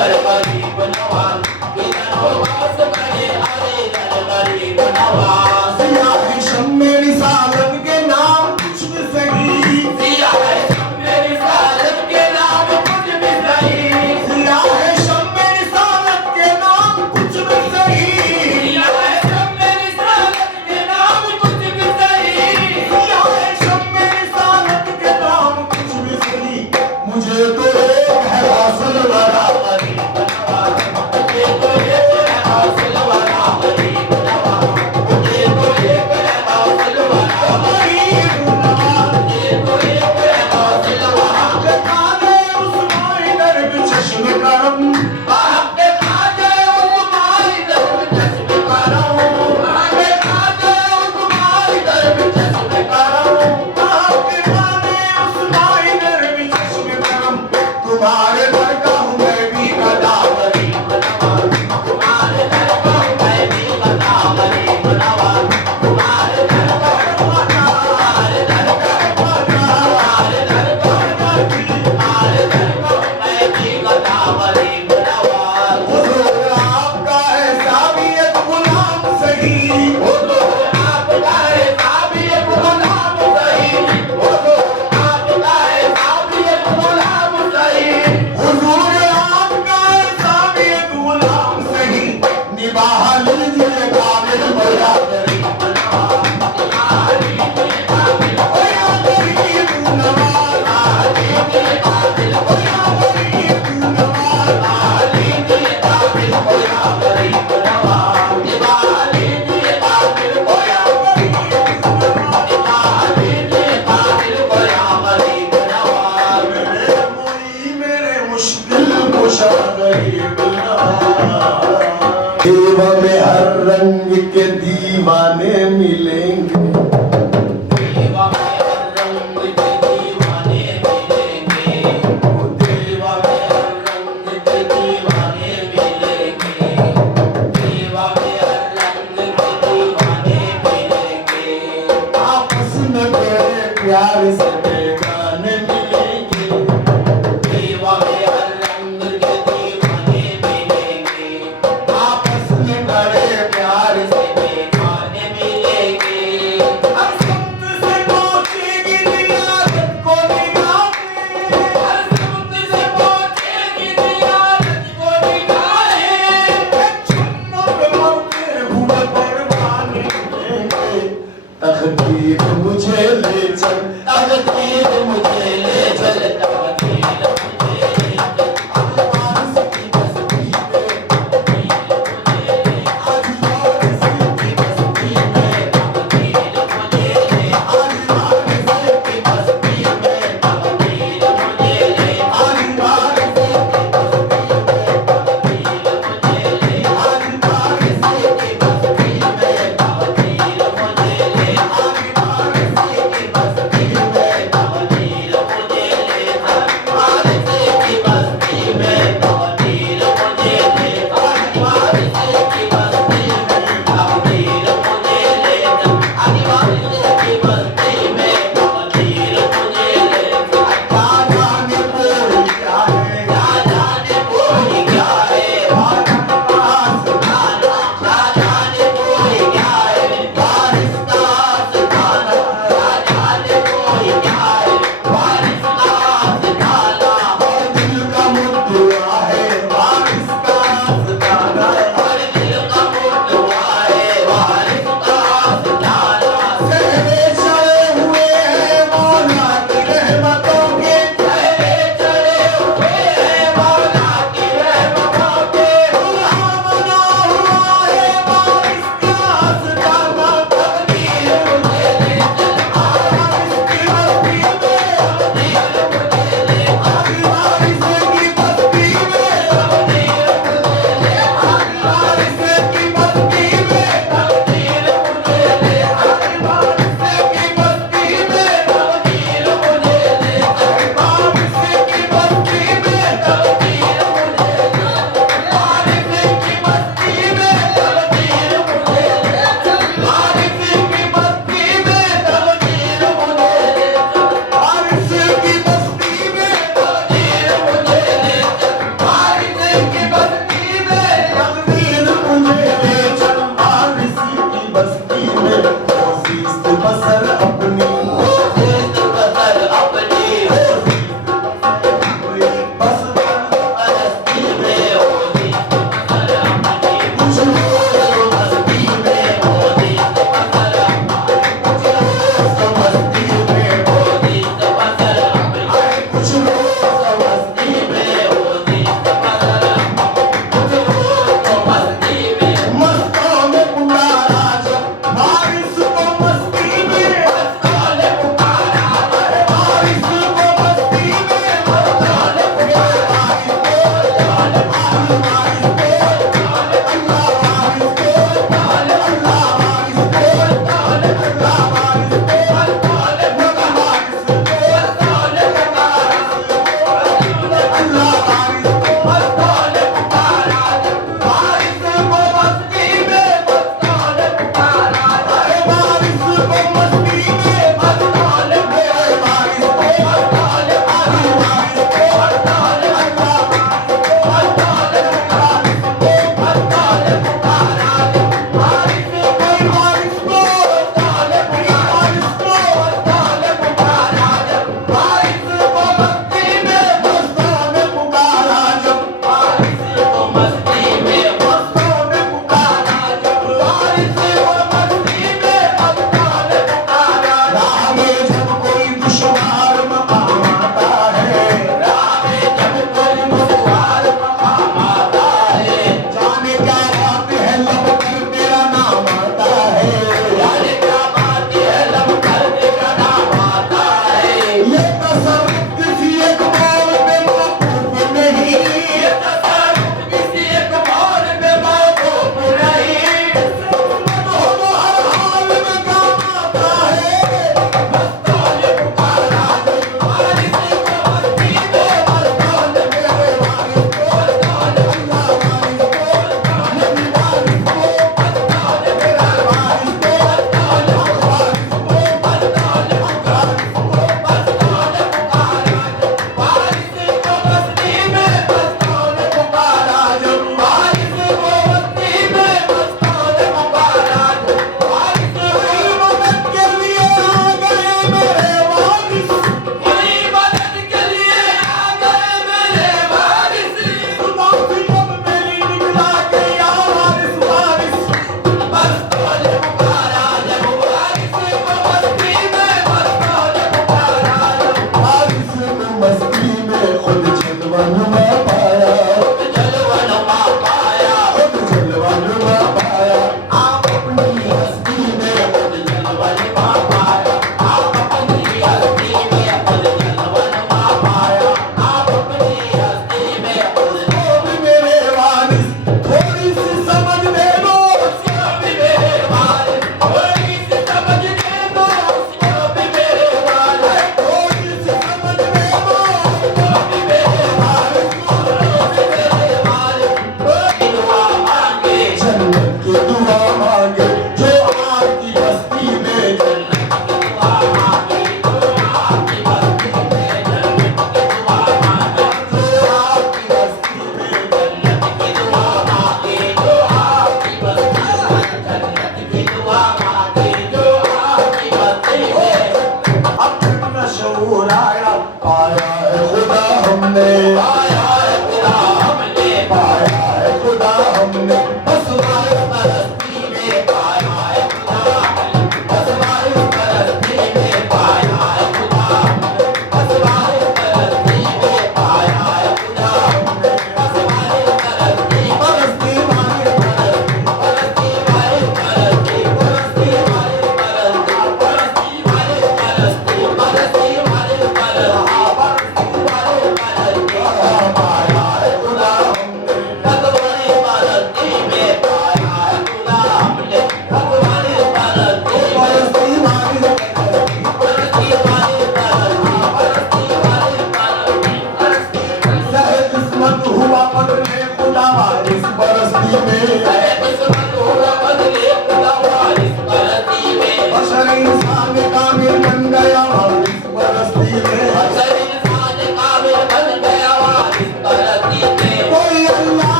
दर गरीब नवाज इधर हो बस करे अरे दर गरीब नवाज सिया है शम्मे रिसालत के नाम कुछ भी सही सिया है शम्मे रिसालत के नाम कुछ भी सही सिया है शम्मे रिसालत के नाम कुछ भी सही सिया है शम्मे रिसालत के नाम कुछ भी सही सिया है शम्मे रिसालत के नाम कुछ भी सही मुझे तो एक है हासिल बड़ा गरीब नवाज तसव्वुफ किसी एक मौल पे मौकूफ नहीं, ये तसव्वुफ किसी एक मौल पे मौकूफ नहीं, दोनों हर हाल में काम आता है। मस्तों ने पुकारा जब वारिस को मस्ती में, मस्तान मेरे वारिस को, अल्लाह वारिस को, नबी वारिस को, मस्तान मेरा वारिस को, मस्तान वारिस को, मस्तान पुकारा जब वारिस को मस्ती में, मस्तान पुकारा जब वारिस को मस्ती में, मस्तान पुकारा जब वारिस कोई मदद के लिए आ गए मेरे वारिस, कोई मदद के लिए आ गए मेरे वारिस, माफी अब मेरी निकला के या वारिस वारिस। मस्तों ने पुकारा जब वारिस को मस्ती में, मस्तों ने पुकारा जब वारिस ने मस्ती में खुद जलवानुमा पाया, जलवनुमा पाया, खुद जलवानुमा पाया। आप अपनी हस्ती में खुद जलवनुमा पाया, आप अपनी हस्ती में खुद जलवनुमा पाया, आप अपनी हस्ती में खुद तो भी मेरे वारिस थोड़ी सी समझ दे दो, उसको भी मेरे वारिस, थोड़ी सी समझ दे दो, उसको भी मेरे वारिस, थोड़ी सी समझ दे दो। उसको भी मेरे वारिस, उसको भी मेरे वारिस, कोई दुआ मांगे, जन्नत की दुआ मांगे जो आपकी बस्ती में, जन्नत की दुआ मांगे, जो आपकी बस्ती में, जन्नत की दुआ मांगे, जो आपकी बस्ती में। जन्नत की दुआ मांगे, जो आपकी बस्ती में, जन्नत की दुआ मांगे, जो आपकी बस्ती में। अब कितना शऊर आया, पाया है खुदा हमने।